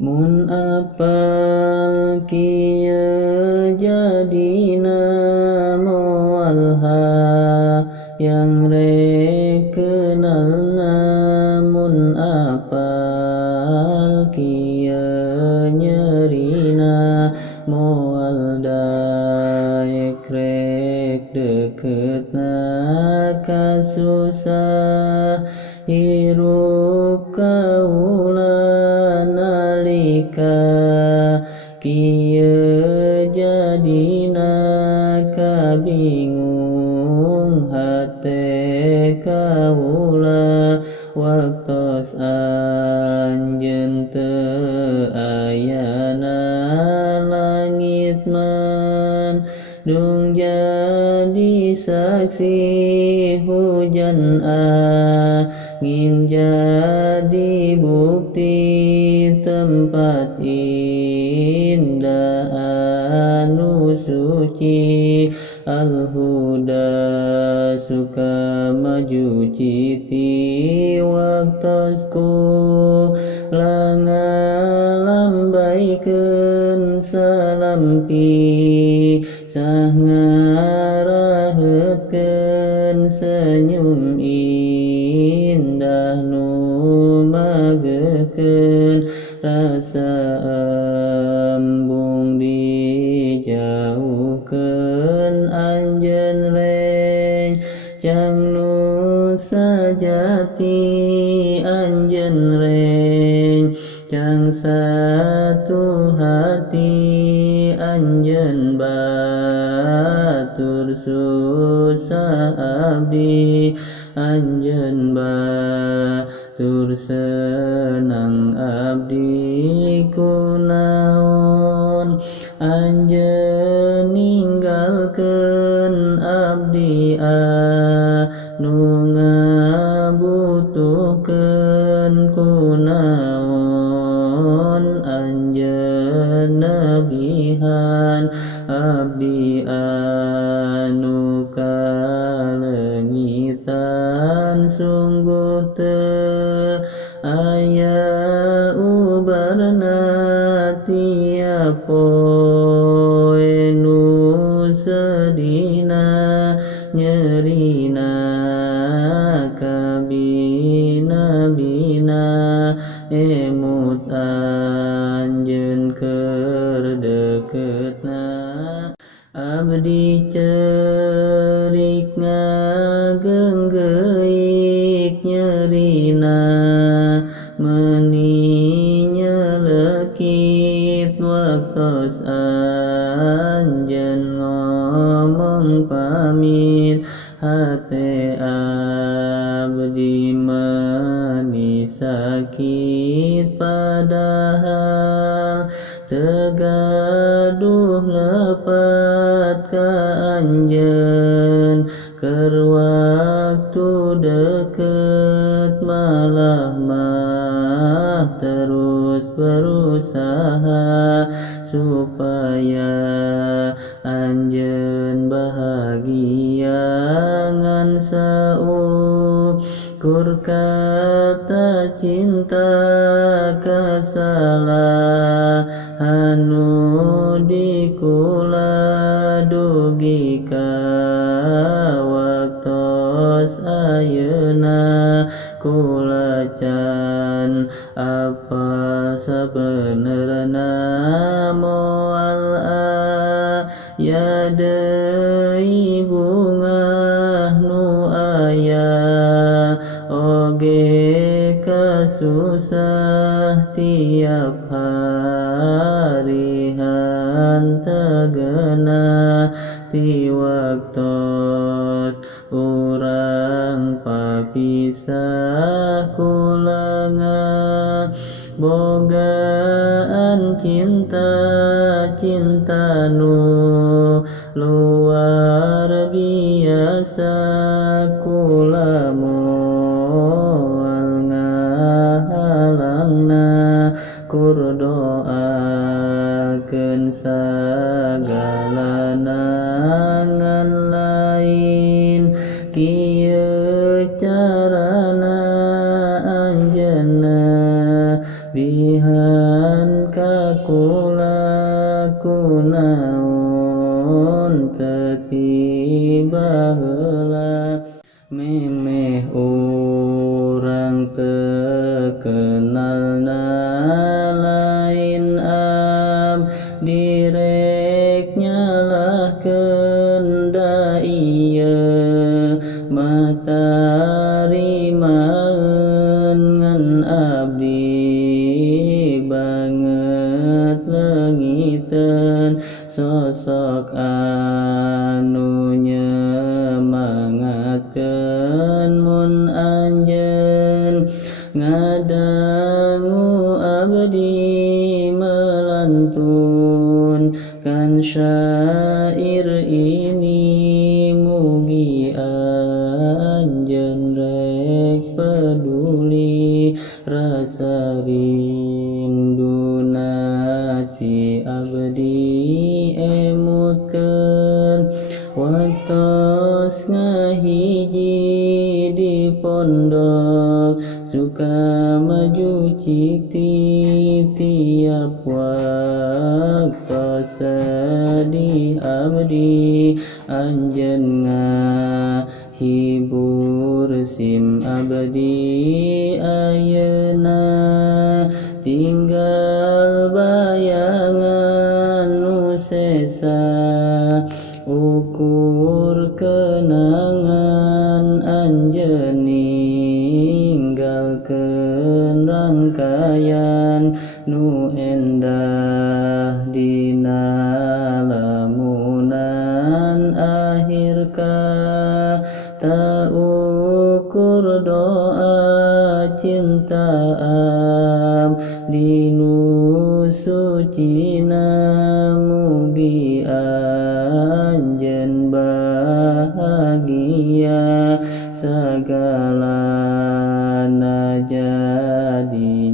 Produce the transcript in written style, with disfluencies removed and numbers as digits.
Mun apal kieu jadina moal yang rek kenal namun apal kieu nyerina moal daek rek deketna kasusah hirup kaula nalika kieu jadina kabingung hate kaula waktos anjeun teu ayana langit mendung jadi saksi hujan angin jadi bukti tempat indah anu suci al-huda suka maju citi waktosku langalambaikeun salampi sah ngaraheutkeun senyum indah nu mageukeun rasa embung dijauhkeun anjeun rencang nu sajati anjeun rencang satu hati anjeun batur susah abdi anjeun batur senang abdi kunaon anjeun ninggalkeun abdi anu ngabutuhkeun kunaon anjeun nebihan abdi anu kalengitan sungguh teu aya ubarna tiap poe nu sedina nyerina kabina-bina emut anjeun keur deketna abdi cerik ngageunggeik nyerina meuni nyelekit waktos anjeun ngomong pamit hate abdi meuni sakit padahal tegaduh lepat ka anjeun keur waktu deket malah terus berusaha supaya anjeun bahagia ngan saukur kata cinta kasalahan nu dikula dugi ka waktos ayeuna kula can apa sabenerna moal aya deui bungah nu aya oge kasusah tiap hari hantegeuna ti waktos urang papisah kula ngabogaan cinta nu luar biasa kula moal ngahalangna kur doakeun sagalana ngan lain kieu carana anjeunna biha An kakula kunaon tetiba heula memeh urang tekenalna lain direk nyalahkeun da ieu matarimaeun ngan abdi banget leungiteun sosok anu nyemangatkeun mun anjeun ngadangu abdi melantun kan syair ini mugi anjeun rek peduli rasa rinduna ti abdi emutkeun waktos ngahiji di pondok suka majuci tiap waktos sedih abdi anjeun ngahibur sim abdi ayeuna tinggal bayangan nu sesa ukur kenangan anjeun ninggalkeun rangkaian nu endah dina lamunan akhir kata ukur doa cinta abdi nu sucina mugi anjeun bahagia sagalana jadi